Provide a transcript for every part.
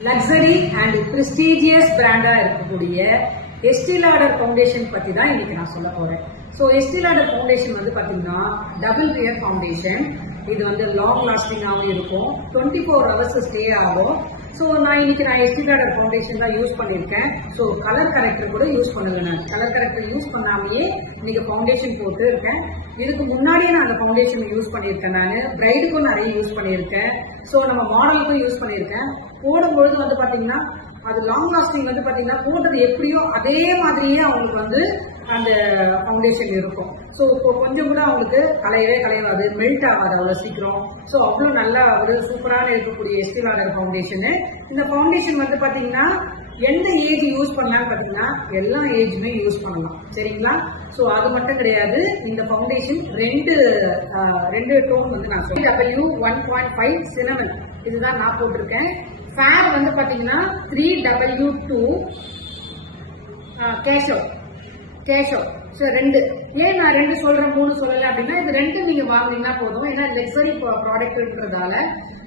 Luxury and prestigious பிராண்டா இருக்கக்கூடிய ST ladder foundation பத்தி தான் இன்னைக்கு நான் சொல்ல போறேன். ஸோ எஸ்டி லாடர் ஃபவுண்டேஷன் வந்து பாத்தீங்கன்னா டபுள் லேயர் ஃபவுண்டேஷன். இது வந்து லாங் லாஸ்டிங்காகவும் இருக்கும், 24 hours ஸ்டே ஆகும். ஸோ நான் எஸ்டி லாடர் ஃபவுண்டேஷன் தான் யூஸ் பண்ணியிருக்கேன். ஸோ கலர் கரெக்டர் கூட யூஸ் பண்ணல. நான் கலர் கரெக்டர் யூஸ் பண்ணாமையே இன்னைக்கு ஃபவுண்டேஷன் போட்டு இருக்கேன். இதுக்கு முன்னாடியே நான் அந்த ஃபவுண்டேஷன் யூஸ் பண்ணியிருக்கேன். நான் பிரைடுக்கும் நிறைய யூஸ் பண்ணியிருக்கேன். ஸோ நம்ம மாடலுக்கும் யூஸ் பண்ணியிருக்கேன். போடும்பொழுது வந்து பாத்தீங்கன்னா அது லாங் லாஸ்டிங் வந்து பாத்தீங்கன்னா போட்டது எப்படியோ அதே மாதிரியே அவங்களுக்கு வந்து அந்த ஃபவுண்டேஷன் இருக்கும். ஸோ இப்போ கொஞ்சம் கூட அவங்களுக்கு கலையாது, மெல்ட் ஆகாது அவ்வளோ சீக்கிரம். ஸோ அவ்வளோ நல்லா ஒரு சூப்பரான இருக்கக்கூடிய எஸ்டி லாடர் ஃபவுண்டேஷனு. இந்த ஃபவுண்டேஷன் வந்து பாத்தீங்கன்னா எந்த ஏஜ் யூஸ் பண்ணலாம்னு பாத்தீங்கன்னா எல்லா ஏஜுமே யூஸ் பண்ணலாம், சரிங்களா? ஸோ அது மட்டும் கிடையாது, இந்த ஃபவுண்டேஷன் ரெண்டு டோன் வந்து நான் W1.5 சினமன் இதுதான் நான் போட்டிருக்கேன். ஃபேர் வந்து பாத்தீங்கன்னா 3W2 கேஷவ். ஸோ ஏன் நான் 2 சொல்றேன் 3 சொல்லல அப்படின்னா, இது 2 நீங்க வாங்கினீங்கன்னா போதும். ஏன்னா லக்ஸரி ப்ராடக்ட்ன்றதால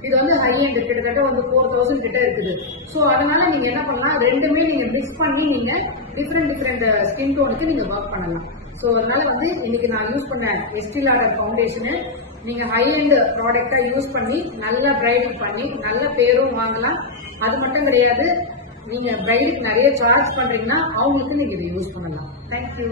இது வந்து ஹை எண்ட் கிட்டத்தட்ட வந்து 4000 கிட்ட இருக்குது. ஸோ அதனால நீங்க என்ன பண்ணலாம், ரெண்டுமே நீங்க மிக்ஸ் பண்ணி நீங்க டிஃப்ரெண்ட் ஸ்கின் டோனுக்கு நீங்க ஒர்க் பண்ணலாம். ஸோ அதனால வந்து இன்னைக்கு நான் யூஸ் பண்ண எஸ்டி லாடர் ஃபவுண்டேஷனு நீங்க ஹை எண்ட் ப்ராடக்டா யூஸ் பண்ணி நல்லா பிரைடிங் பண்ணி நல்ல பேரும் வாங்கலாம். அது மட்டும் கிடையாது, நீங்க பிரைடுக்கு நிறைய சார்ஜ் பண்றீங்கன்னா அவங்களுக்கு நீங்க இதை யூஸ் பண்ணலாம். தேங்க்யூ.